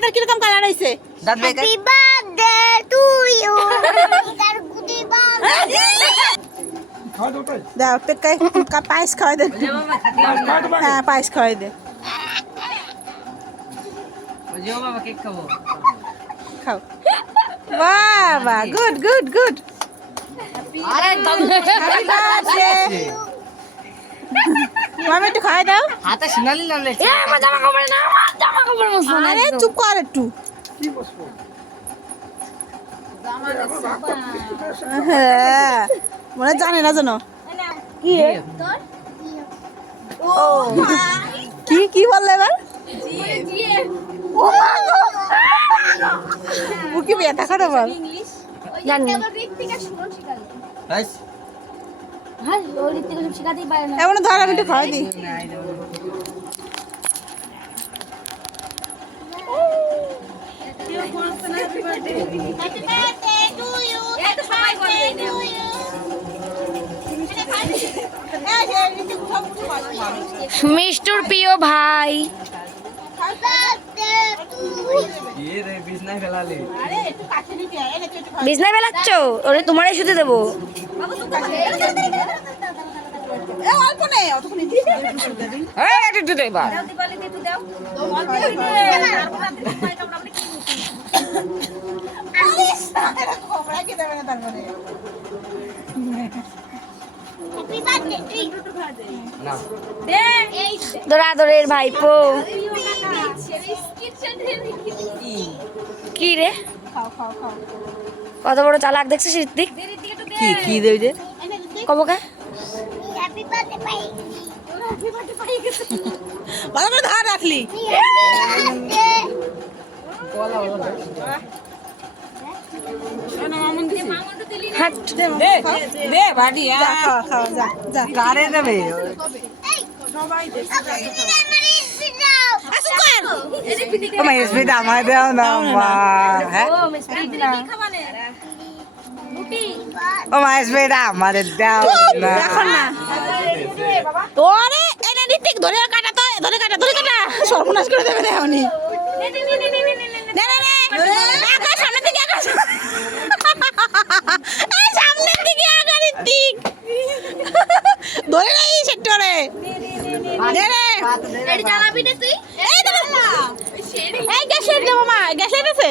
দাঁতের কিরকম কালার হইছে? Happy birthday to you. দাও পেকাই পায়েস খাওয়াই দে। হ্যাঁ পায়েস খাওয়াই দে। খাও। বাবা good good good. Happy birthday. মামা একটু খাওয়াই দাও। হাতে সোনালি নাম লেখছে। আরে চুপ কর একটু। হ্যাঁ মনে জানে না জানো কি ও কি কি বললে এবার বুকি ব্যথা করে বল এমন ধর আমি একটু খাওয়াই দিই মিষ্টুর প্রিয় ভাই বিছনায় বেলাচ্ছ ওরে তোমারই শুতে দেবো দোরাদরের ভাইপো কি রে কত বড় চালাক দেখছিস ঋত্বিক কি কি দেই যে কবকা ভালো করে ধর রাখলি হাট দে বাড়ি খাওয়া খাওয়া যা যা কারে দেবে ও মাই স্পিড আমায় দাও না মা হ্যাঁ ও মাই স্পিড আমারে দাও না এখন না তোরে এনে ঋত্বিক ধরে কাটা তো ধরে কাটা সর্বনাশ করে দেবে না উনি নে নে নে আকাশ সামনের দিকে আকাশ এই সামনের দিকে আকাশ ঋত্বিক ধরে নাই সেক্টরে নে রে এটি জ্বালাবি না তুই এই দাঁড়া এই গ্যাসের দে মামা গ্যাসের আছে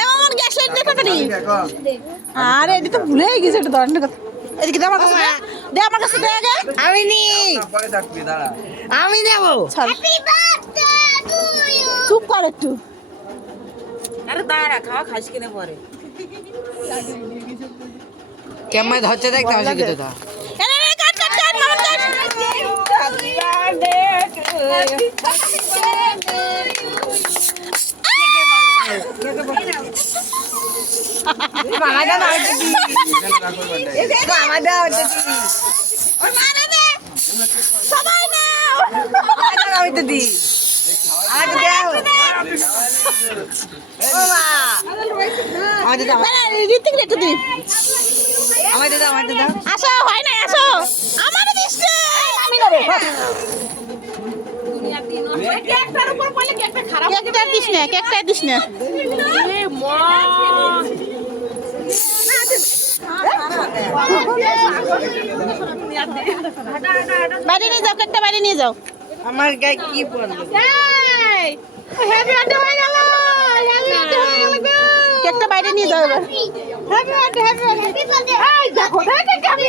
এ মামা গ্যাসের দে তাড়াতাড়ি আরে এটা তো ভুলেই গেছে এটা ধরনের কথা এদিকে দে আমার কাছে দে আমার কাছে দে আগে আমি নি পরে থাকবি দাঁড়া আমি দেব হ্যাপি বার্থডে টু ইউ চুপ কর একটু আরে দাঁড়া খাওয়া খাস কিনে পরে কেমন ধরছে দেখতে হবে কিছু তো এ নে নে কাট কাট কাট মামা কাট মামা দাও মামা দাও ওর মা না দে সবাই নাও আমি তো দি আর দাও ও মা আমাদের দাও না ঋত্বিক একটু দি আমাদের দাও আসো হয় না আসো আমার দিস আমি না রে কেকটার উপর বলে কেকটা খারাপ কেকটা দিস না বাইরে নিয়ে যাও কেকটা বাইরে নিয়ে যাও আমার গায়ে কি বলবো হ্যাপি বার্থডে হয়ে গেল কেকটা বাইরে নিয়ে যাও এবার হ্যাপি বার্থডে এই দেখো দেখো